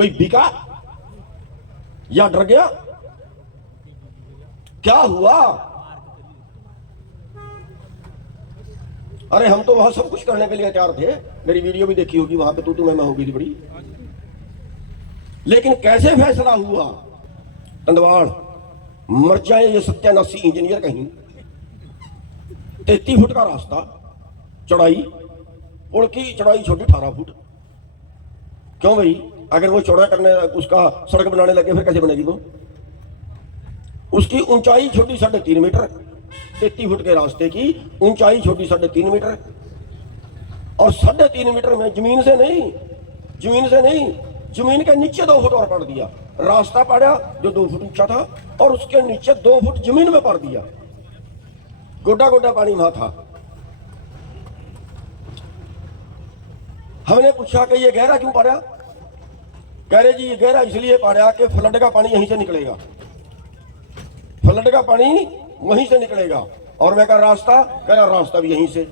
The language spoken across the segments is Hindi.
कोई बिका या डर गया? क्या हुआ? अरे हम तो वहां सब कुछ करने के लिए तैयार थे। मेरी वीडियो भी देखी होगी, वहां पे तू मैं होगी थी बड़ी। लेकिन कैसे फैसला हुआ? तंदवाड़ मर जाए ये सत्यानाशी इंजीनियर कहीं। 33 फुट का रास्ता, चौड़ाई, पुल की चौड़ाई छोटी 18 फुट। क्यों भाई? अगर वो चौड़ा करने उसका सड़क बनाने लगे फिर कैसे बनेगी वो? उसकी ऊंचाई छोटी 3.5 मीटर, 33 फुट के रास्ते की ऊंचाई छोटी 3.5 मीटर, और 3.5 मीटर में जमीन से नहीं, जमीन के नीचे 2 फुट और पड़ दिया। रास्ता पड़ा जो 2 फुट ऊंचा था और उसके नीचे 2 फुट जमीन में पड़ दिया। गोड्डा गोड्डा पानी वहां था। हमने पूछा कि ये गहरा क्यों पड़ा? कह रहे जी ये गहरा इसलिए पड़ा कि फ्लड का पानी यहीं से निकलेगा, फ्लड का पानी वहीं से निकलेगा। और मैं कहा रास्ता? कह रहा रास्ता भी यहीं से।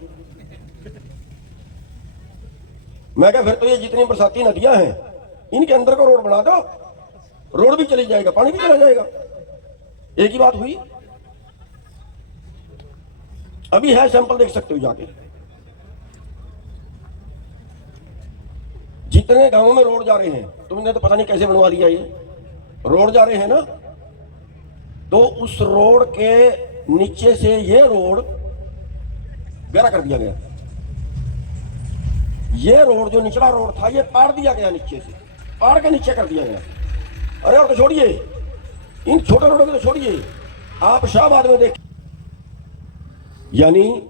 मैं कहा फिर तो ये जितनी बरसाती नदियां हैं इनके अंदर को रोड बना दो, रोड भी चली जाएगा, पानी भी चला जाएगा। एक ही बात हुई। अभी है सैंपल, देख सकते हो जाके। जितने गांवों में रोड जा रहे हैं, तुमने तो पता नहीं कैसे बनवा दिया ये रोड जा रहे हैं ना, तो उस रोड के नीचे से ये रोड गहरा कर दिया गया। ये रोड जो निचला रोड था ये पाड़ दिया गया, नीचे से पाड़ के नीचे कर दिया गया। अरे और तो छोड़िए, इन छोटे रोडों को तो छोड़िए, आप शाहबाद में देख। यानी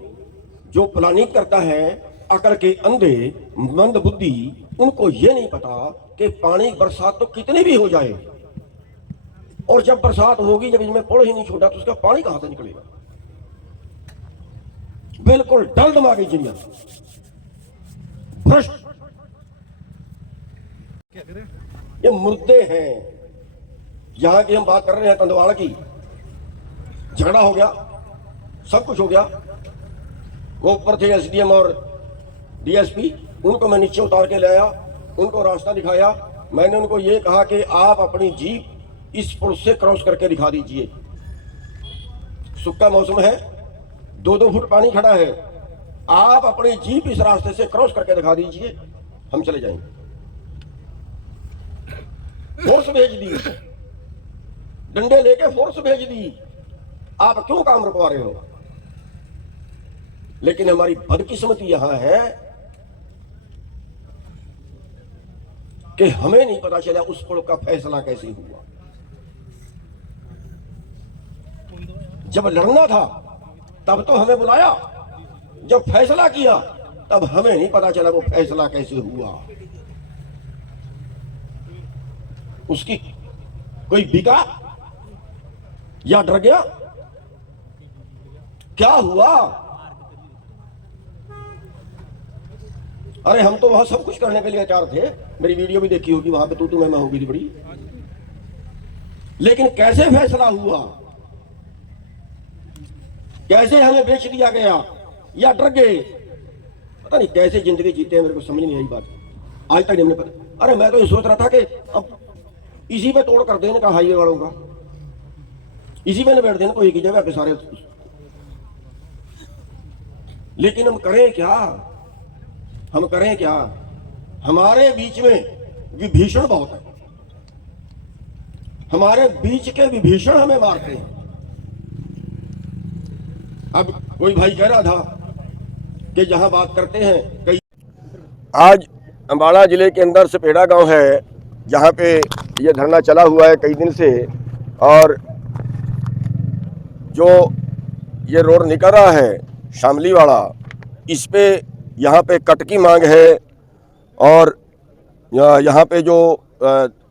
जो प्लानिंग करता है अकल के अंधे मंद बुद्धि, उनको ये नहीं पता कि पानी बरसात तो कितनी भी हो जाए, और जब बरसात होगी, जब इसमें पुल ही नहीं छोटा, तो उसका पानी कहां से निकलेगा? बिल्कुल डल दिमाग इंजीनियर, भ्रष्ट। ये मुद्दे हैं। यहां की हम बात कर रहे हैं तंदवाड़ा की। झगड़ा हो गया, सब कुछ हो गया। वो ऊपर थे एसडीएम और डीएसपी, उनको मैं नीचे उतार के ले आया, उनको रास्ता दिखाया। मैंने उनको ये कहा कि आप अपनी जीप इस पुल से क्रॉस करके दिखा दीजिए। सूखा मौसम है, 2-2 फुट पानी खड़ा है, आप अपनी जीप इस रास्ते से क्रॉस करके दिखा दीजिए, हम चले जाएंगे। फोर्स भेज दी, डंडे लेके फोर्स भेज दी। आप क्यों काम रुकवा रहे हो? लेकिन हमारी बदकिस्मती यहां है कि हमें नहीं पता चला उस पुल का फैसला कैसे हुआ। जब लड़ना था तब तो हमें बुलाया, जब फैसला किया तब हमें नहीं पता चला वो फैसला कैसे हुआ। उसकी कोई बिका या डर गया? क्या हुआ? अरे हम तो वहां सब कुछ करने के लिए तैयार थे। मेरी वीडियो भी देखी होगी, वहां पे तू मैं होगी थी बड़ी। लेकिन कैसे फैसला हुआ? कैसे हमें बेच दिया गया या डर गए? पता नहीं कैसे जिंदगी जीते हैं, मेरे को समझ नहीं आई बात आज तक हमने पता। अरे मैं तो ये सोच रहा था कि अब इसी पे तोड़ कर देने का, हाईवे वालों का इसी पे निबेड़ देने को, एक ही जगह पे सारे। लेकिन हम करें क्या? हम करें क्या? हमारे बीच में विभीषण बहुत है, हमारे बीच के विभीषण हमें मारते हैं। अब कोई भाई कह रहा था कि जहां बात करते हैं कई। आज अम्बाड़ा जिले के अंदर सपेड़ा गांव है, जहां पे ये धरना चला हुआ है कई दिन से, और जो ये रोड निकल रहा है शामली वाला, इस पे यहाँ पे कट की मांग है। और यहाँ पे जो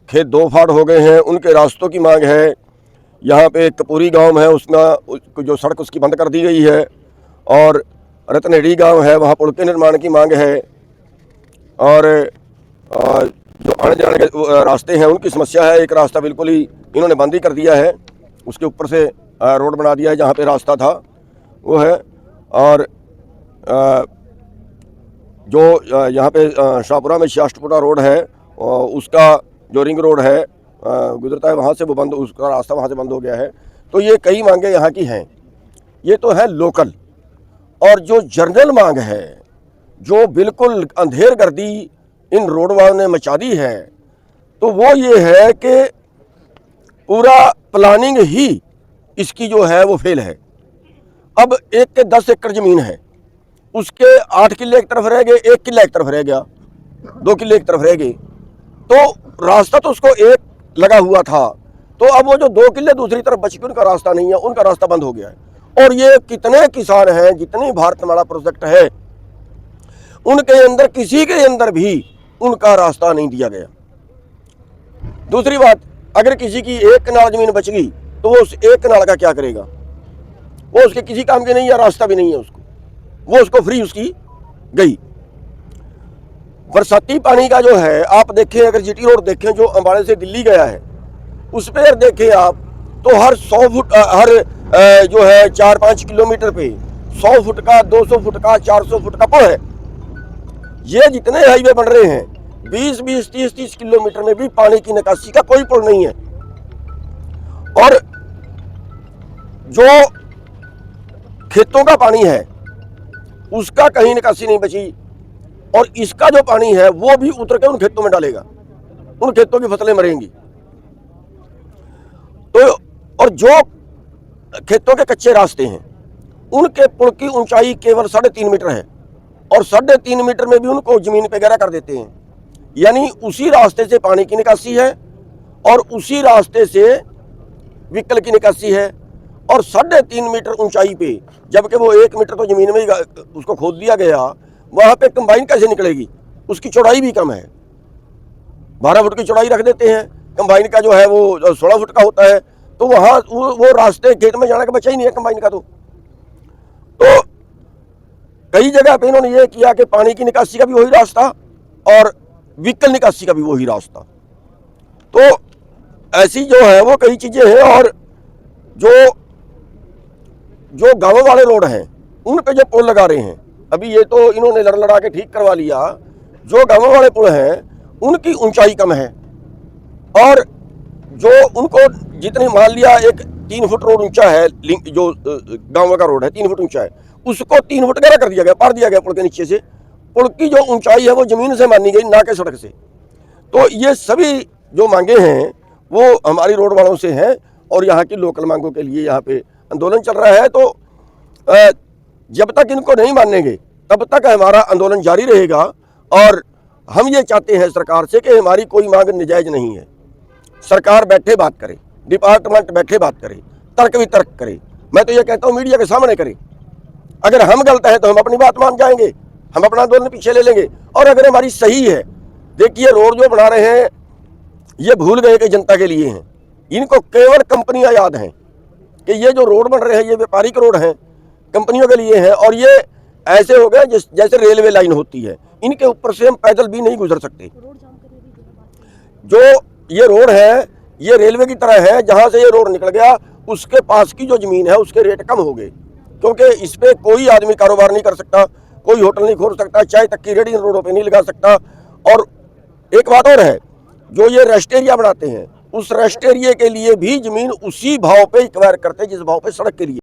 खेत 2 फाड़ हो गए हैं उनके रास्तों की मांग है। यहाँ पे कपूरी गांव है, उसमें जो सड़क उसकी बंद कर दी गई है। और रतनेड़ी गांव है, वहाँ पुल के निर्माण की मांग है। और जो आने जाने के रास्ते हैं उनकी समस्या है। एक रास्ता बिल्कुल ही इन्होंने बंद ही कर दिया है, उसके ऊपर से रोड बना दिया है, जहाँ पे रास्ता था वो है। और जो यहाँ पे शाहपुरा में 66 फुटा रोड है, उसका जो रिंग रोड है गुजरता है वहाँ से वो बंद, उसका रास्ता वहाँ से बंद हो गया है। तो ये कई मांगे यहाँ की हैं, ये तो है लोकल। और जो जनरल मांग है, जो बिल्कुल अंधेर गर्दी इन रोड वालों ने मचा दी है, तो वो ये है कि पूरा प्लानिंग ही इसकी जो है वो फेल है। अब एक के 10 एकड़ ज़मीन है, उसके 8 किले एक तरफ रह गए, 1 किला एक तरफ रह गया, 2 किले एक तरफ रह गए। तो रास्ता तो उसको एक लगा हुआ था, तो अब वो जो 2 किले दूसरी तरफ बच के उनका रास्ता नहीं है, उनका रास्ता बंद हो गया है। और ये कितने किसान हैं, जितनी भारतमाला प्रोजेक्ट है उनके अंदर किसी के अंदर भी उनका रास्ता नहीं दिया गया। दूसरी बात, अगर किसी की 1 कनाल जमीन बच गई तो वो उस 1 कनाल का क्या करेगा? वो उसके किसी काम के नहीं है, रास्ता भी नहीं है उसको, वो उसको फ्री उसकी गई। बरसाती पानी का जो है, आप देखें, अगर जीटी रोड देखें जो अंबाड़े से दिल्ली गया है, उस पर देखें आप तो हर 100 फुट हर जो है 4-5 किलोमीटर पे 100 फुट का, 200 फुट का, 400 फुट का पुल है। ये जितने हाईवे बन रहे हैं 20-20, 30-30 किलोमीटर में भी पानी की निकासी का कोई पुल नहीं है। और जो खेतों का पानी है उसका कहीं निकासी नहीं बची, और इसका जो पानी है वो भी उतर के उन खेतों में डालेगा, उन खेतों की फसलें मरेंगी। तो और जो खेतों के कच्चे रास्ते हैं उनके पुल की ऊंचाई केवल 3.5 मीटर है, और 3.5 मीटर में भी उनको जमीन पे गहरा कर देते हैं। यानी उसी रास्ते से पानी की निकासी है और उसी रास्ते से व्हीकल की निकासी है, और 3.5 मीटर ऊंचाई पे, जबकि वो 1 मीटर तो जमीन में ही उसको खोद दिया गया, वहां पे कंबाइन कैसे निकलेगी? उसकी चौड़ाई भी कम है, 12 फुट की चौड़ाई रख देते हैं, कंबाइन का जो है वो 16 फुट का होता है। तो वहां वो रास्ते खेत में जाने का बचा ही नहीं है कंबाइन का। तो कई जगह पे इन्होंने ये किया कि पानी की निकासी का भी वही रास्ता और व्हीकल निकासी का भी वही रास्ता। तो ऐसी जो है वो कई चीजें हैं। और जो गांव वाले रोड हैं उन पे जो पुल लगा रहे हैं, अभी ये तो इन्होंने लड़ा के ठीक करवा लिया। जो गांव वाले पुल हैं उनकी ऊंचाई कम है, और जो उनको जितनी, मान लिया एक 3 फुट रोड ऊंचा है, जो गांव का रोड है 3 फुट ऊंचा है, उसको 3 फुट गहरा कर दिया गया, पार दिया गया पुल के नीचे से। पुल की जो ऊंचाई है वो जमीन से मानी गई, ना कि सड़क से। तो ये सभी जो मांगे हैं वो हमारी रोड वालों से हैं, और यहाँ की लोकल मांगों के लिए यहाँ पे आंदोलन चल रहा है। तो जब तक इनको नहीं मानेंगे तब तक हमारा आंदोलन जारी रहेगा। और हम ये चाहते हैं सरकार से कि हमारी कोई मांग नाजायज नहीं है। सरकार बैठे बात करे, डिपार्टमेंट बैठे बात करे, तर्क वितर्क करे। मैं तो ये कहता हूँ मीडिया के सामने करे। अगर हम गलत हैं तो हम अपनी बात मान जाएंगे, हम अपना आंदोलन पीछे ले लेंगे। और अगर हमारी सही है, देखिए रोड जो बना रहे हैं ये भूल गए कि जनता के लिए हैं। इनको केवल कंपनियां याद हैं कि ये जो रोड बन रहे हैं ये व्यापारिक रोड हैं, कंपनियों के लिए हैं। और ये ऐसे हो गए जैसे रेलवे लाइन होती है, इनके ऊपर से हम पैदल भी नहीं गुजर सकते। जो ये रोड है ये रेलवे की तरह है, जहां से ये रोड निकल गया उसके पास की जो जमीन है उसके रेट कम हो गए, क्योंकि इस पे कोई आदमी कारोबार नहीं कर सकता, कोई होटल नहीं खोल सकता, चाय तक की रेडी इन रोडों पे नहीं लगा सकता। और एक बात और है, जो ये रेस्ट एरिया बनाते हैं उस रेस्ट एरिया के लिए भी जमीन उसी भाव पे एक्वायर करते हैं जिस भाव पे सड़क के लिए।